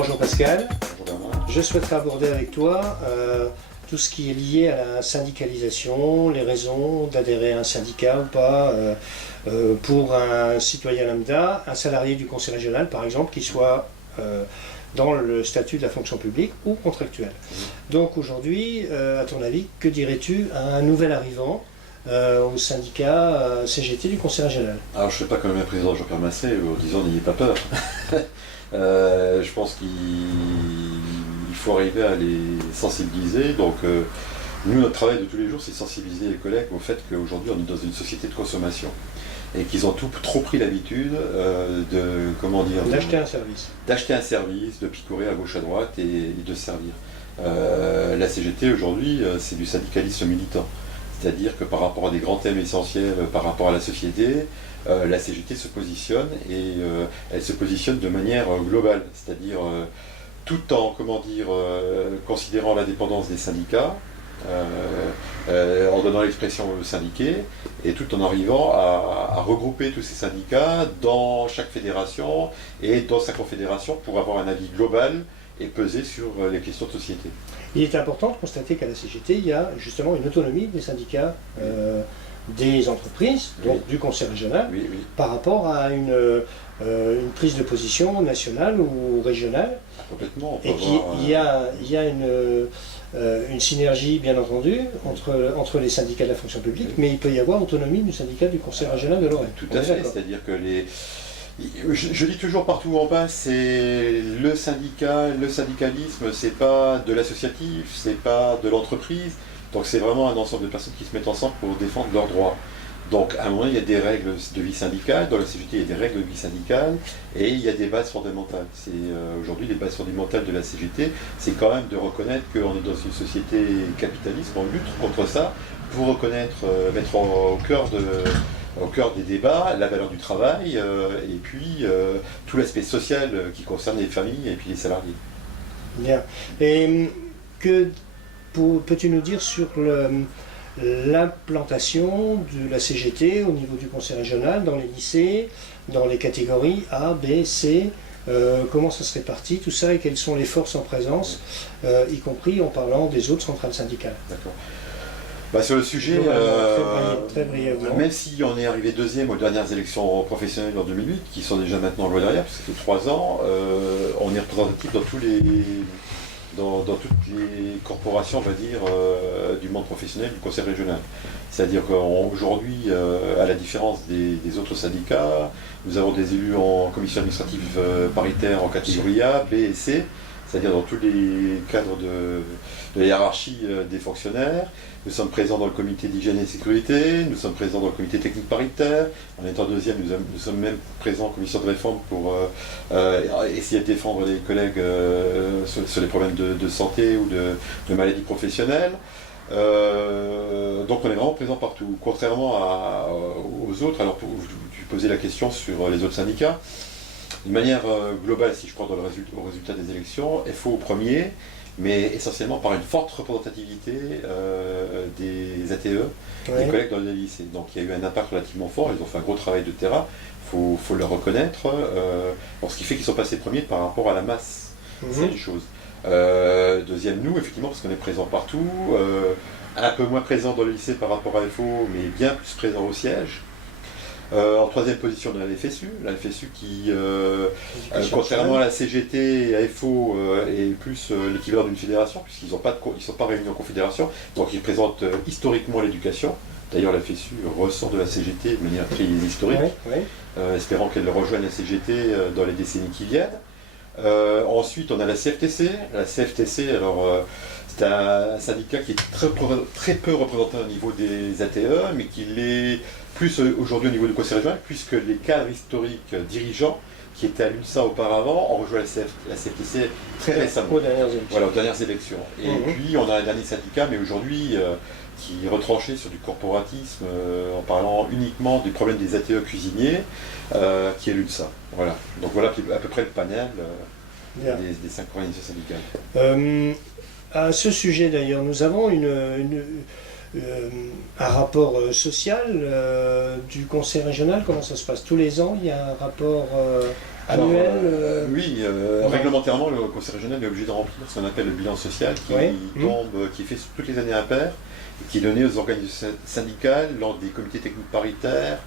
Bonjour Pascal, Bonjour Bernard. je souhaiterais aborder avec toi tout ce qui est lié à la syndicalisation, les raisons d'adhérer à un syndicat ou pas, pour un citoyen lambda, un salarié du conseil régional par exemple, qui soit dans le statut de la fonction publique ou contractuel. Donc aujourd'hui, à ton avis, que dirais-tu à un nouvel arrivant au syndicat CGT du conseil régional? Alors je ne fais pas comme le président Jean-Pierre Massé en disant n'ayez pas peur. Je pense qu'il faut arriver à les sensibiliser. Donc nous, notre travail de tous les jours, c'est sensibiliser les collègues au fait qu'aujourd'hui on est dans une société de consommation et qu'ils ont trop pris l'habitude d'acheter un service. D'acheter un service, de picorer à gauche à droite et de servir. La CGT aujourd'hui, c'est du syndicalisme militant. C'est-à-dire que par rapport à des grands thèmes essentiels, par rapport à la société, la CGT se positionne et elle se positionne de manière globale, c'est-à-dire tout en considérant l'indépendance des syndicats, en donnant l'expression aux syndiqués, et tout en arrivant à regrouper tous ces syndicats dans chaque fédération et dans sa confédération pour avoir un avis global et peser sur les questions de société. Il est important de constater qu'à la CGT, il y a justement une autonomie des syndicats, des entreprises, donc du conseil régional, par rapport à une prise de position nationale ou régionale. Complètement. Et il y a une synergie, bien entendu, entre les syndicats de la fonction publique, mais il peut y avoir autonomie du syndicat du conseil régional de Lorraine. Tout à fait, c'est-à-dire que je dis toujours partout où on passe, c'est le syndicat, le syndicalisme, c'est pas de l'associatif, c'est pas de l'entreprise, donc c'est vraiment un ensemble de personnes qui se mettent ensemble pour défendre leurs droits. Donc à un moment il y a des règles de vie syndicale, dans la CGT il y a des règles de vie syndicale et il y a des bases fondamentales. Aujourd'hui les bases fondamentales de la CGT, c'est quand même de reconnaître qu'on est dans une société capitaliste, on lutte contre ça, pour reconnaître, mettre au cœur des débats, la valeur du travail et puis tout l'aspect social qui concerne les familles et puis les salariés. Bien. Et peux-tu nous dire sur l'implantation de la CGT au niveau du conseil régional, dans les lycées, dans les catégories A, B, C, comment ça se répartit, tout ça, et quelles sont les forces en présence, y compris en parlant des autres centrales syndicales? D'accord. Sur le sujet, très brièvement. Même si on est arrivé deuxième aux dernières élections professionnelles en 2008, qui sont déjà maintenant loin derrière, parce que ça fait 3 ans, on est représentatif dans toutes les corporations, on va dire, du monde professionnel du conseil régional. C'est-à-dire qu'aujourd'hui, à la différence des autres syndicats, nous avons des élus en commission administrative paritaire en catégorie A, B et C, c'est-à-dire dans tous les cadres de la hiérarchie des fonctionnaires. Nous sommes présents dans le comité d'hygiène et sécurité, nous sommes présents dans le comité technique paritaire. En étant deuxième, nous sommes même présents en commission de réforme pour essayer de défendre les collègues sur les problèmes de santé ou de maladies professionnelles. Donc on est vraiment présent partout, contrairement aux autres. Alors tu posais la question sur les autres syndicats. D'une manière globale, si je crois au résultat des élections, FO au premier, mais essentiellement par une forte représentativité des ATE, des collègues dans les lycées. Donc il y a eu un impact relativement fort, ils ont fait un gros travail de terrain, il faut le reconnaître, ce qui fait qu'ils sont passés premiers par rapport à la masse. C'est une chose. Deuxième, nous, effectivement, parce qu'on est présent partout, un peu moins présent dans le lycée par rapport à FO, mais bien plus présent au siège. En troisième position, on a la FSU qui, contrairement à la CGT et à FO, est plus l'équivalent d'une fédération, puisqu'ils ne sont pas réunis en confédération, donc ils présentent historiquement l'éducation. D'ailleurs, la FSU ressort de la CGT de manière très historique, espérant qu'elle rejoigne la CGT dans les décennies qui viennent. Ensuite, on a la CFTC. La CFTC, c'est un syndicat qui est très peu représenté au niveau des ATE, mais qui l'est plus aujourd'hui au niveau du conseil régional, puisque les cadres historiques dirigeants qui étaient à l'UNSA auparavant ont rejoint la CFTC très récemment. Aux dernières élections. Et puis on a un dernier syndicat, mais aujourd'hui qui est retranché sur du corporatisme en parlant uniquement du problème des ATE cuisiniers, qui est l'UNSA. Voilà. Donc voilà à peu près le panel des 5 organisations syndicales. À ce sujet d'ailleurs, nous avons un rapport social du conseil régional? Comment ça se passe? Tous les ans, il y a un rapport Alors, annuel oui, réglementairement, le conseil régional est obligé de remplir ce qu'on appelle le bilan social qui est fait toutes les années impaires, et qui est donné aux organisations syndicales lors des comités techniques paritaires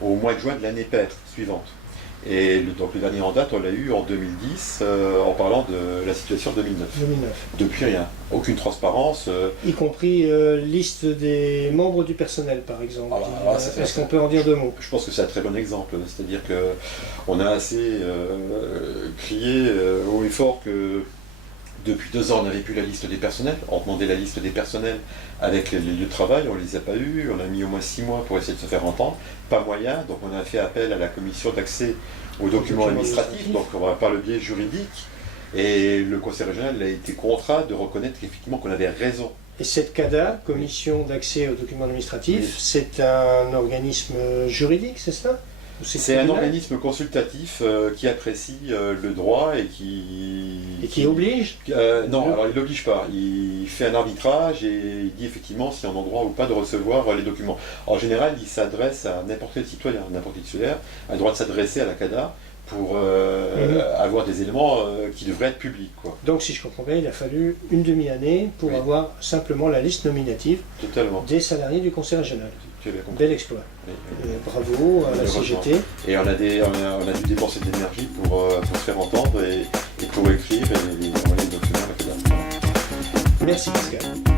au mois de juin de l'année paire suivante. Et donc le dernier en date, on l'a eu en 2010 en parlant de la situation 2009. 2009. Depuis rien, aucune transparence. Y compris liste des membres du personnel, par exemple. Est-ce qu'on peut en dire deux mots? Je pense que c'est un très bon exemple. C'est-à-dire qu'on a assez crié haut et fort que depuis 2 ans, on n'avait plus la liste des personnels. On demandait la liste des personnels avec les lieux de travail, on ne les a pas eus. On a mis au moins 6 mois pour essayer de se faire entendre. Pas moyen, donc on a fait appel à la commission d'accès aux documents administratifs, donc par le biais juridique. Et le conseil régional a été contraint de reconnaître effectivement qu'on avait raison. Et cette CADA, Commission d'accès aux documents administratifs, c'est un organisme juridique, c'est ça? C'est un organisme consultatif qui apprécie le droit et qui... Et qui oblige non, alors il n'oblige pas. Il fait un arbitrage et il dit effectivement si on a le droit ou pas de recevoir les documents. En général, il s'adresse à n'importe quel citoyen, n'importe quel citoyen a le droit de s'adresser à la CADA pour avoir des éléments qui devraient être publics, quoi. Donc si je comprends bien, il a fallu une demi-année pour avoir simplement la liste nominative des salariés du conseil régional. Bel exploit. Bravo à la CGT. Et on a dû dépenser de l'énergie pour se faire entendre et pour écrire et envoyer le document à la CADA. Merci Pascal.